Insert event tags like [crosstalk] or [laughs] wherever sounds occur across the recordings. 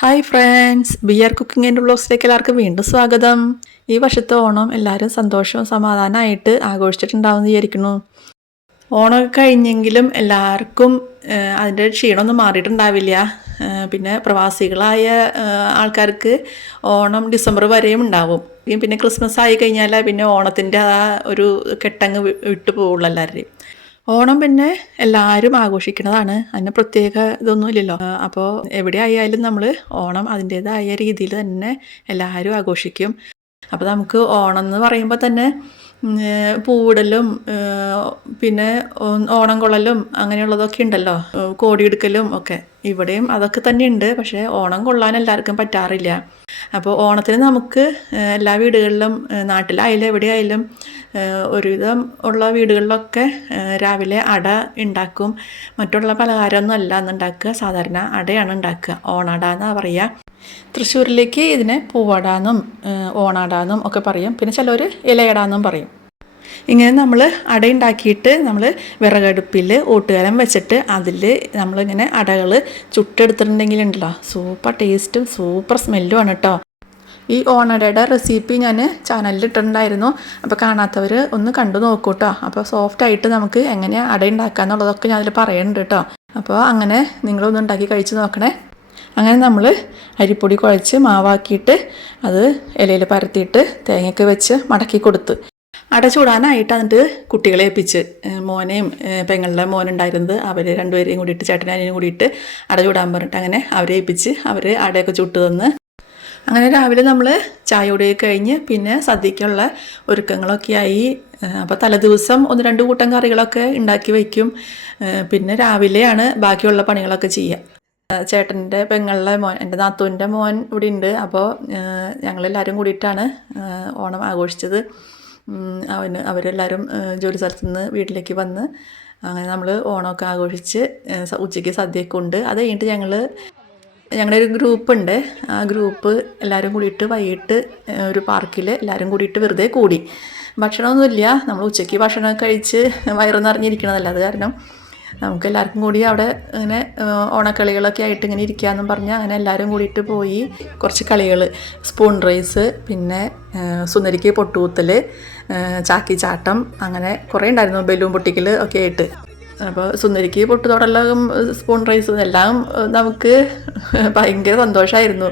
Hi friends B R cooking and ബ്ലോഗ്സിലേക്ക് എല്ലാവർക്കും വീണ്ടും സ്വാഗതം. ഈ വർഷത്തെ ഓണം എല്ലാവരും സന്തോഷവും സമാധാനമായിട്ട് ആഘോഷിച്ചിട്ടുണ്ടാവുമെന്ന് വിചാരിക്കുന്നു. ഓണമൊക്കെ കഴിഞ്ഞെങ്കിലും എല്ലാവർക്കും അതിന്റെ ക്ഷീണമൊന്നും മാറിയിട്ടുണ്ടാവില്ല. പിന്നെ പ്രവാസികളായ ആൾക്കാർക്ക് ഓണം ഡിസംബർ വരെയും ഉണ്ടാവും. പിന്നെ ക്രിസ്മസ് ആയി കഴിഞ്ഞാൽ പിന്നെ ഓണത്തിന്റെ ആ ഒരു കെട്ടങ്ങ് വിട്ടു പോവുള്ളൂ എല്ലാവരുടെയും. ഓണം പിന്നെ എല്ലാവരും ആഘോഷിക്കുന്നതാണ്. അതിന് പ്രത്യേക ഇതൊന്നും ഇല്ലല്ലോ. അപ്പോൾ എവിടെ ആയാലും നമ്മൾ ഓണം അതിന്റേതായ രീതിയിൽ തന്നെ എല്ലാവരും ആഘോഷിക്കും. അപ്പോൾ നമുക്ക് ഓണം എന്ന് പറയുമ്പോൾ തന്നെ പൂവിടലും പിന്നെ ഓണം കൊള്ളലും അങ്ങനെയുള്ളതൊക്കെ ഉണ്ടല്ലോ. കോടിയെടുക്കലും ഒക്കെ. ഇവിടെയും അതൊക്കെ തന്നെയുണ്ട് പക്ഷേ ഓണം കൊള്ളാൻ എല്ലാവർക്കും പറ്റാറില്ല. അപ്പോൾ ഓണത്തിന് നമുക്ക് എല്ലാ വീടുകളിലും നാട്ടിലായാലും എവിടെയായാലും ഒരുവിധം ഉള്ള വീടുകളിലൊക്കെ രാവിലെ അട ഉണ്ടാക്കും മറ്റുള്ള പലഹാരമൊന്നും അല്ല അന്ന് ഉണ്ടാക്കുക സാധാരണ അടയാണ് ഉണ്ടാക്കുക ഓണട എന്നാണ് പറയുക തൃശ്ശൂരിലേക്ക് ഇതിനെ പൂവടാന്നും ഓണാടാന്നും ഒക്കെ പറയും. പിന്നെ ചിലർ ഇലയടാന്നും പറയും. ഇങ്ങനെ നമ്മൾ അട ഉണ്ടാക്കിയിട്ട് നമ്മൾ വിറകടുപ്പിൽ ഓട്ടുകലം വെച്ചിട്ട് അതിൽ നമ്മളിങ്ങനെ അടകൾ ചുട്ടെടുത്തിട്ടുണ്ടെങ്കിലുണ്ടല്ലോ. സൂപ്പർ ടേസ്റ്റും സൂപ്പർ സ്മെല്ലും ആണ് കേട്ടോ ഈ ഓണടയുടെ റെസിപ്പി ഞാൻ ചാനലിൽ ഇട്ടിട്ടുണ്ടായിരുന്നു അപ്പോൾ കാണാത്തവർ ഒന്ന് കണ്ടു നോക്കൂ കേട്ടോ അപ്പോൾ സോഫ്റ്റ് ആയിട്ട് നമുക്ക് എങ്ങനെയാണ് അട ഉണ്ടാക്കുക എന്നുള്ളതൊക്കെ ഞാനതിൽ പറയുന്നുണ്ട് കേട്ടോ അപ്പോൾ അങ്ങനെ നിങ്ങളൊന്ന് ഉണ്ടാക്കി കഴിച്ച് നോക്കണേ. അങ്ങനെ നമ്മൾ അരിപ്പൊടി കുഴച്ച് മാവാക്കിയിട്ട് അത് ഇലയിൽ പരത്തിയിട്ട് തേങ്ങയൊക്കെ വെച്ച് മടക്കി കൊടുത്ത്. അട ചൂടാനായിട്ട് എന്നിട്ട് കുട്ടികളെ ഏൽപ്പിച്ച്. മോനെയും പെങ്ങളുടെ മോനുണ്ടായിരുന്നത് അവർ രണ്ടുപേരെയും കൂടിയിട്ട് ചേട്ടനും അനിയനും കൂടിയിട്ട് അട ചൂടാൻ പറഞ്ഞിട്ട് അങ്ങനെ അവരെ ഏൽപ്പിച്ച് അവർ അടയൊക്കെ ചുട്ട് തന്ന് അങ്ങനെ രാവിലെ നമ്മൾ ചായ കഴിഞ്ഞ് പിന്നെ സദ്യക്കുള്ള ഒരുക്കങ്ങളൊക്കെ ആയി അപ്പോൾ തലേദിവസം ഒന്ന് രണ്ട് കൂട്ടം കറികളൊക്കെ ഉണ്ടാക്കി വയ്ക്കും പിന്നെ രാവിലെയാണ് ബാക്കിയുള്ള പണികളൊക്കെ ചെയ്യുക. ചേട്ടന്റെ പെങ്ങളുടെ മോൻ എന്റെ നാത്തൂന്റെ മോൻ ഇവിടെ ഉണ്ട് അപ്പോൾ ഞങ്ങളെല്ലാവരും കൂടിയിട്ടാണ് ഓണം ആഘോഷിച്ചത്. അവന് അവരെല്ലാവരും ജോലി സ്ഥലത്ത് നിന്ന് വീട്ടിലേക്ക് വന്ന് അങ്ങനെ നമ്മൾ ഓണമൊക്കെ ആഘോഷിച്ച് ഉച്ചയ്ക്ക് സദ്യയൊക്കെ ഉണ്ട്. അത് കഴിഞ്ഞിട്ട് ഞങ്ങൾ ഞങ്ങളുടെ ഒരു ഗ്രൂപ്പ് ഉണ്ട് ആ ഗ്രൂപ്പ് എല്ലാവരും കൂടിയിട്ട് വൈകിട്ട് ഒരു പാർക്കിൽ എല്ലാവരും കൂടിയിട്ട് വെറുതെ കൂടി. ഭക്ഷണമൊന്നുമില്ല. നമ്മൾ ഉച്ചയ്ക്ക് ഭക്ഷണം കഴിച്ച് വയറ് അത് കാരണം. നമുക്ക് എല്ലാവർക്കും കൂടി അവിടെ ഇങ്ങനെ ഓണക്കളികളൊക്കെ ആയിട്ട് ഇങ്ങനെ ഇരിക്കാമെന്നും പറഞ്ഞ് അങ്ങനെ എല്ലാവരും കൂടിയിട്ട് പോയി. കുറച്ച് കളികൾ സ്പൂൺ റൈസ് പിന്നെ സുന്ദരിക്ക് പൊട്ടുകൂത്തൽ ചാക്കിച്ചാട്ടം ചാക്കി ചാട്ടം അങ്ങനെ കുറേ ഉണ്ടായിരുന്നു ബലൂൺ പൊട്ടിക്കൽ ഒക്കെ ആയിട്ട്. അപ്പോൾ സുന്ദരിക്ക് പൊട്ടുതോടെല്ലാം സ്പൂൺ റൈസും എല്ലാം നമുക്ക് ഭയങ്കര സന്തോഷമായിരുന്നു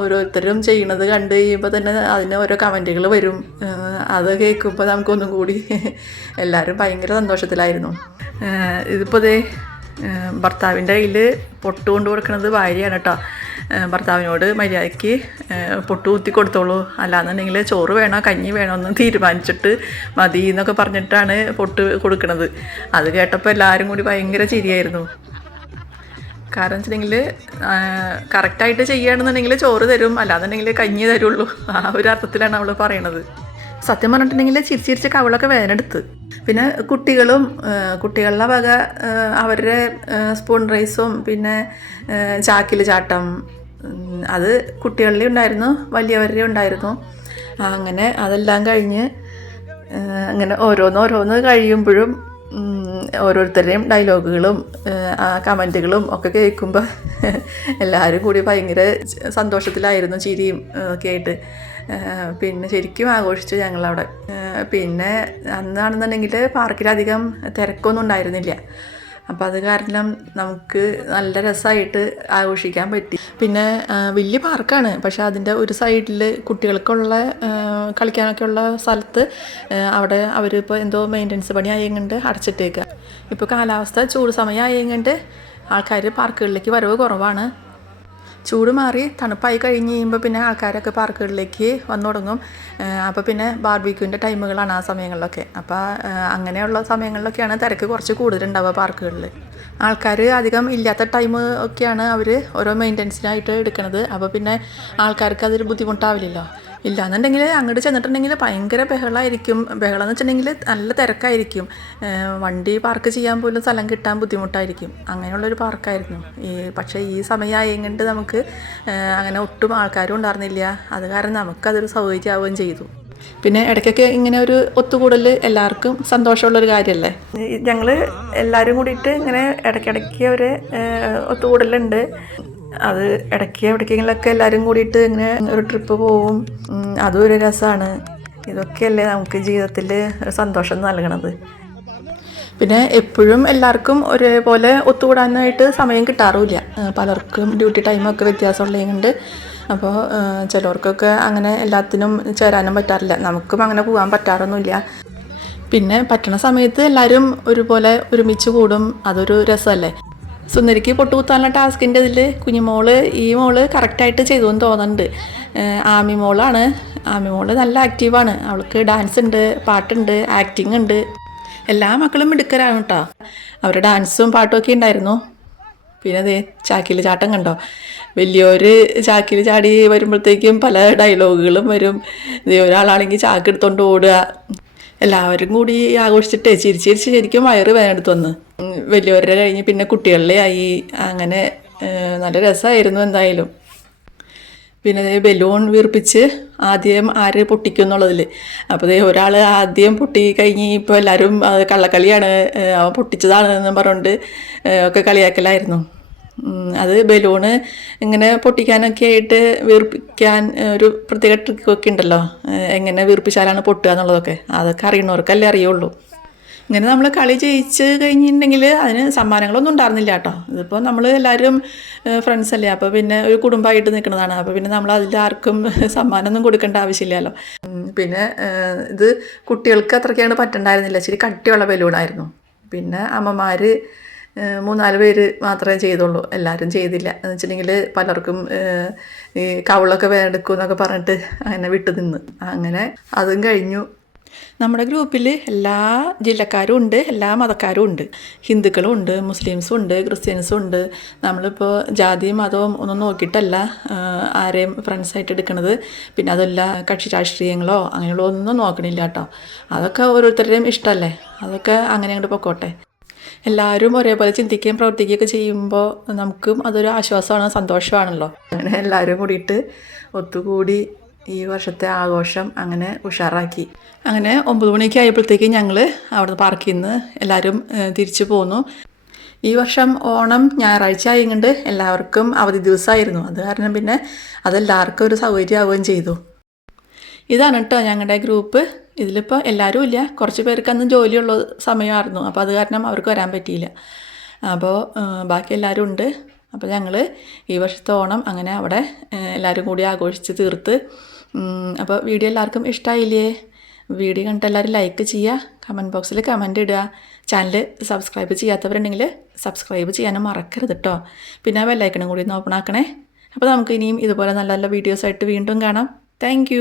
ഓരോരുത്തരും ചെയ്യണത് കണ്ട് കഴിയുമ്പോൾ തന്നെ അതിന് ഓരോ കമന്റുകൾ വരും. അത് കേൾക്കുമ്പോൾ നമുക്കൊന്നും കൂടി എല്ലാവരും ഭയങ്കര സന്തോഷത്തിലായിരുന്നു. ഇതിപ്പോൾ ദേ ഭർത്താവിന്റെ കയ്യിൽ പൊട്ട് കൊണ്ട് കൊടുക്കുന്നത് ഭാര്യയാണ് കേട്ടോ ഭർത്താവിനോട് മര്യാദയ്ക്ക് പൊട്ടു കുത്തി കൊടുത്തോളൂ. അല്ലാന്നുണ്ടെങ്കിൽ ചോറ് വേണോ കഞ്ഞി വേണോ എന്ന് തീരുമാനിച്ചിട്ട് മതി എന്നൊക്കെ പറഞ്ഞിട്ടാണ് പൊട്ട് കൊടുക്കുന്നത് അത് കേട്ടപ്പോൾ എല്ലാവരും കൂടി ഭയങ്കര ചിരിയായിരുന്നു. കാരണം വെച്ചിട്ടുണ്ടെങ്കിൽ കറക്റ്റായിട്ട് ചെയ്യുകയാണെന്നുണ്ടെങ്കിൽ ചോറ് തരും. അല്ലാന്നുണ്ടെങ്കിൽ കഞ്ഞി തരുള്ളൂ. ആ ഒരു അർത്ഥത്തിലാണ് അവൾ പറയണത്. സത്യം പറഞ്ഞിട്ടുണ്ടെങ്കിൽ ചിരിച്ചിരിച്ച് ചിരിച്ച് കവളൊക്കെ വേദനെടുത്ത് പിന്നെ കുട്ടികളും കുട്ടികളുടെ വക അവരുടെ സ്പൂൺ റൈസും പിന്നെ ചാക്കിൽ ചാട്ടം അത് കുട്ടികളിലെ ഉണ്ടായിരുന്നു വലിയവരുടെ ഉണ്ടായിരുന്നു. അങ്ങനെ അതെല്ലാം കഴിഞ്ഞ് അങ്ങനെ ഓരോന്ന് ഓരോന്ന് കഴിയുമ്പോഴും ഓരോരുത്തരുടെയും ഡയലോഗുകളും കമന്റുകളും ഒക്കെ കേൾക്കുമ്പോൾ [laughs] എല്ലാവരും കൂടി ഭയങ്കര സന്തോഷത്തിലായിരുന്നു ചിരിയും ഒക്കെ ആയിട്ട്. പിന്നെ ശരിക്കും ആഘോഷിച്ചു ഞങ്ങളവിടെ. പിന്നെ അന്നാണെന്നുണ്ടെങ്കിൽ പാർക്കിലധികം തിരക്കൊന്നും ഉണ്ടായിരുന്നില്ല. അപ്പം അത് കാരണം നമുക്ക് നല്ല രസമായിട്ട് ആഘോഷിക്കാൻ പറ്റി. പിന്നെ വലിയ പാർക്കാണ്. പക്ഷെ അതിന്റെ ഒരു സൈഡിൽ കുട്ടികൾക്കുള്ള കളിക്കാനൊക്കെ ഉള്ള സ്ഥലത്ത് അവിടെ അവരിപ്പോൾ എന്തോ മെയിന്റനൻസ് പണി ആയതുകൊണ്ട് അടച്ചിട്ടേക്കുക ഇപ്പോൾ കാലാവസ്ഥ ചൂട് സമയം ആയതുകൊണ്ട് ആൾക്കാർ പാർക്കുകളിലേക്ക് വരവ് കുറവാണ്. ചൂട് മാറി തണുപ്പായി കഴിഞ്ഞ് കഴിയുമ്പോൾ പിന്നെ ആൾക്കാരൊക്കെ പാർക്കുകളിലേക്ക് വന്നു തുടങ്ങും. അപ്പോൾ പിന്നെ ബാർബിക്യൂവിന്റെ ടൈമുകളാണ് ആ സമയങ്ങളിലൊക്കെ. അപ്പോൾ അങ്ങനെയുള്ള സമയങ്ങളിലൊക്കെയാണ് തിരക്ക് കുറച്ച് കൂടുതലുണ്ടാവുക പാർക്കുകളിൽ ആൾക്കാർ അധികം ഇല്ലാത്ത ടൈം ഒക്കെയാണ് അവർ ഓരോ മെയിന്റനൻസിനായിട്ട് എടുക്കുന്നത് അപ്പോൾ പിന്നെ ആൾക്കാർക്ക് അതൊരു ബുദ്ധിമുട്ടാവില്ലല്ലോ. ഇല്ലാന്നുണ്ടെങ്കിൽ അങ്ങോട്ട് ചെന്നിട്ടുണ്ടെങ്കിൽ ഭയങ്കര ബഹളമായിരിക്കും ബഹളം എന്ന് വെച്ചിട്ടുണ്ടെങ്കിൽ നല്ല തിരക്കായിരിക്കും. വണ്ടി പാർക്ക് ചെയ്യാൻ പോലും സ്ഥലം കിട്ടാൻ ബുദ്ധിമുട്ടായിരിക്കും. അങ്ങനെയുള്ളൊരു പാർക്കായിരുന്നു ഈ പക്ഷേ ഈ സമയമായതുകൊണ്ട് നമുക്ക് അങ്ങനെ ഒട്ടും ആൾക്കാരും ഉണ്ടായിരുന്നില്ല. അത് കാരണം നമുക്കതൊരു സൗകര്യമാവുകയും ചെയ്തു. പിന്നെ ഇടയ്ക്കൊക്കെ ഇങ്ങനെ ഒരു ഒത്തുകൂടൽ എല്ലാവർക്കും സന്തോഷമുള്ളൊരു കാര്യമല്ലേ? ഞങ്ങൾ എല്ലാവരും കൂടിയിട്ട് ഇങ്ങനെ ഇടയ്ക്കിടയ്ക്ക് ഒരു ഒത്തുകൂടലുണ്ട്. അത് ഇടയ്ക്ക് എവിടേക്കെങ്കിലൊക്കെ എല്ലാവരും കൂടിയിട്ട് ഇങ്ങനെ ഒരു ട്രിപ്പ് പോവും. അതും ഒരു രസമാണ് ഇതൊക്കെയല്ലേ നമുക്ക് ജീവിതത്തിൽ ഒരു സന്തോഷം നൽകണത്. പിന്നെ എപ്പോഴും എല്ലാവർക്കും ഒരേപോലെ ഒത്തുകൂടാനായിട്ട് സമയം കിട്ടാറുമില്ല. പലർക്കും ഡ്യൂട്ടി ടൈമൊക്കെ വ്യത്യാസമുള്ളതുകൊണ്ട്. അപ്പോൾ ചിലർക്കൊക്കെ അങ്ങനെ എല്ലാത്തിനും ചേരാനും പറ്റാറില്ല. നമുക്കും അങ്ങനെ പോകാൻ പറ്റാറൊന്നുമില്ല. പിന്നെ പറ്റണ സമയത്ത് എല്ലാവരും ഒരുപോലെ ഒരുമിച്ച് കൂടും. അതൊരു രസമല്ലേ? സുന്ദരിക്ക് പൊട്ടുകുത്താനുള്ള ടാസ്കിന്റെ ഇതിൽ കുഞ്ഞുമോൾ ഈ മോൾ കറക്റ്റായിട്ട് ചെയ്തു എന്ന് തോന്നുന്നുണ്ട്. ആമി മോളാണ് ആമി മോൾ നല്ല ആക്റ്റീവാണ്. അവൾക്ക് ഡാൻസ് ഉണ്ട് പാട്ടുണ്ട് ആക്ടിങ് ഉണ്ട് എല്ലാ മക്കളും മിടുക്കരാണ് കേട്ടോ അവരുടെ ഡാൻസും പാട്ടും ഒക്കെ ഉണ്ടായിരുന്നു. പിന്നെ അതെ ചാക്കിൽ ചാട്ടം കണ്ടോ? വലിയൊരു ചാക്കിൽ ചാടി വരുമ്പോഴത്തേക്കും പല ഡയലോഗുകളും വരും. ഒരാളാണെങ്കിൽ ചാക്ക് എടുത്തോണ്ട് ഓടുക. എല്ലാവരും കൂടി ആഘോഷിച്ചിട്ടേ ചിരിച്ച് ചിരിച്ച് ശരിക്കും വയറ് വേനെടുത്ത് വന്ന്. വലിയവരുടെ കഴിഞ്ഞ് പിന്നെ കുട്ടികളിലെ ആയി. അങ്ങനെ നല്ല രസമായിരുന്നു എന്തായാലും. പിന്നെ ദേ ബലൂൺ വീർപ്പിച്ച് ആദ്യം ആര് പൊട്ടിക്കും എന്നുള്ളതിൽ അപ്പോൾ ദേ ഒരാൾ ആദ്യം പൊട്ടി കഴിഞ്ഞ് ഇപ്പോൾ എല്ലാവരും അത് കള്ളക്കളിയാണ് അവൻ പൊട്ടിച്ചതാണ് എന്ന് പറഞ്ഞുകൊണ്ട് ഒക്കെ കളിയാക്കലായിരുന്നു. അത് ബലൂണ് ഇങ്ങനെ പൊട്ടിക്കാനൊക്കെ ആയിട്ട് വീർപ്പിക്കാൻ ഒരു പ്രത്യേക ട്രിക്കൊക്കെ ഉണ്ടല്ലോ. എങ്ങനെ വീർപ്പിച്ചാലാണ് പൊട്ടുക എന്നുള്ളതൊക്കെ. അതൊക്കെ അറിയണവർക്കല്ലേ അറിയുള്ളൂ. ഇങ്ങനെ നമ്മൾ കളി ജയിച്ച് കഴിഞ്ഞിട്ടുണ്ടെങ്കിൽ അതിന് സമ്മാനങ്ങളൊന്നും ഉണ്ടായിരുന്നില്ല കേട്ടോ. ഇതിപ്പോൾ നമ്മൾ എല്ലാവരും ഫ്രണ്ട്സ് അല്ലേ? അപ്പോൾ പിന്നെ ഒരു കുടുംബമായിട്ട് നിൽക്കുന്നതാണ്. അപ്പോൾ പിന്നെ നമ്മൾ അതിൽ ആർക്കും [laughs] സമ്മാനമൊന്നും കൊടുക്കേണ്ട ആവശ്യമില്ലല്ലോ. പിന്നെ ഇത് കുട്ടികൾക്ക് അത്രയ്ക്കാണ് പറ്റണ്ടായിരുന്നില്ല. ശരി കട്ടിയുള്ള ബലൂണായിരുന്നു പിന്നെ അമ്മമാർ മൂന്നാൽ പേര് മാത്രമേ ചെയ്തുള്ളൂ. എല്ലാവരും ചെയ്തില്ല. എന്ന് വെച്ചിട്ടുണ്ടെങ്കിൽ പലർക്കും ഈ കവളൊക്കെ വേണ്ടെടുക്കും എന്നൊക്കെ പറഞ്ഞിട്ട് അങ്ങനെ വിട്ടു നിന്ന്. അങ്ങനെ അതും കഴിഞ്ഞു. നമ്മുടെ ഗ്രൂപ്പിൽ എല്ലാ ജില്ലക്കാരും ഉണ്ട് എല്ലാ മതക്കാരും ഉണ്ട്. ഹിന്ദുക്കളും ഉണ്ട് മുസ്ലിംസും ഉണ്ട് ക്രിസ്ത്യൻസും ഉണ്ട്. നമ്മളിപ്പോൾ ജാതിയും മതവും ഒന്നും നോക്കിയിട്ടല്ല ആരെയും ഫ്രണ്ട്സായിട്ട് എടുക്കുന്നത് പിന്നെ അതല്ല കക്ഷി രാഷ്ട്രീയങ്ങളോ അങ്ങനെയുള്ള ഒന്നും നോക്കണില്ല കേട്ടോ. അതൊക്കെ ഓരോരുത്തരുടെയും ഇഷ്ടമല്ലേ? അതൊക്കെ അങ്ങനെ അങ്ങോട്ട് പൊക്കോട്ടെ. എല്ലാവരും ഒരേപോലെ ചിന്തിക്കുകയും പ്രവർത്തിക്കുകയൊക്കെ ചെയ്യുമ്പോൾ നമുക്കും അതൊരു ആശ്വാസമാണ് സന്തോഷമാണല്ലോ? അങ്ങനെ എല്ലാവരും കൂടിയിട്ട് ഒത്തുകൂടി ഈ വർഷത്തെ ആഘോഷം അങ്ങനെ ഉഷാറാക്കി. അങ്ങനെ ഒമ്പത് മണിയൊക്കെ ആയപ്പോഴത്തേക്കും ഞങ്ങൾ അവിടുന്ന് പാർക്കിൽ നിന്ന് എല്ലാവരും തിരിച്ചു പോന്നു. ഈ വർഷം ഓണം ഞായറാഴ്ച ആയതുകൊണ്ട് എല്ലാവർക്കും അവധി ദിവസമായിരുന്നു. അത് കാരണം പിന്നെ അതെല്ലാവർക്കും ഒരു സൗകര്യമാവുകയും ചെയ്തു. ഇതാണ് കേട്ടോ ഞങ്ങളുടെ ഗ്രൂപ്പ് ഇതിലിപ്പോൾ എല്ലാവരും ഇല്ല. കുറച്ച് പേർക്ക് അന്ന് ജോലിയുള്ള സമയമായിരുന്നു. അപ്പോൾ അത് കാരണം അവർക്ക് വരാൻ പറ്റിയില്ല. അപ്പോൾ ബാക്കി എല്ലാവരും ഉണ്ട്. അപ്പോൾ ഞങ്ങൾ ഈ വർഷത്തെ ഓണം അങ്ങനെ അവിടെ എല്ലാവരും കൂടി ആഘോഷിച്ച് തീർത്ത് അപ്പോൾ വീഡിയോ എല്ലാവർക്കും ഇഷ്ടമായില്ലേ വീഡിയോ കണ്ടിട്ട് എല്ലാവരും ലൈക്ക് ചെയ്യുക കമന്റ് ബോക്സിൽ കമന്റ് ഇടുക. ചാനൽ സബ്സ്ക്രൈബ് ചെയ്യാത്തവരുണ്ടെങ്കിൽ സബ്സ്ക്രൈബ് ചെയ്യാനും മറക്കരുത് കേട്ടോ പിന്നെ ആ ബെല്ലൈക്കണും കൂടി ഒന്ന് ഓപ്പൺ ആക്കണേ. അപ്പോൾ നമുക്ക് ഇനിയും ഇതുപോലെ നല്ല നല്ല വീഡിയോസായിട്ട് വീണ്ടും കാണാം. താങ്ക്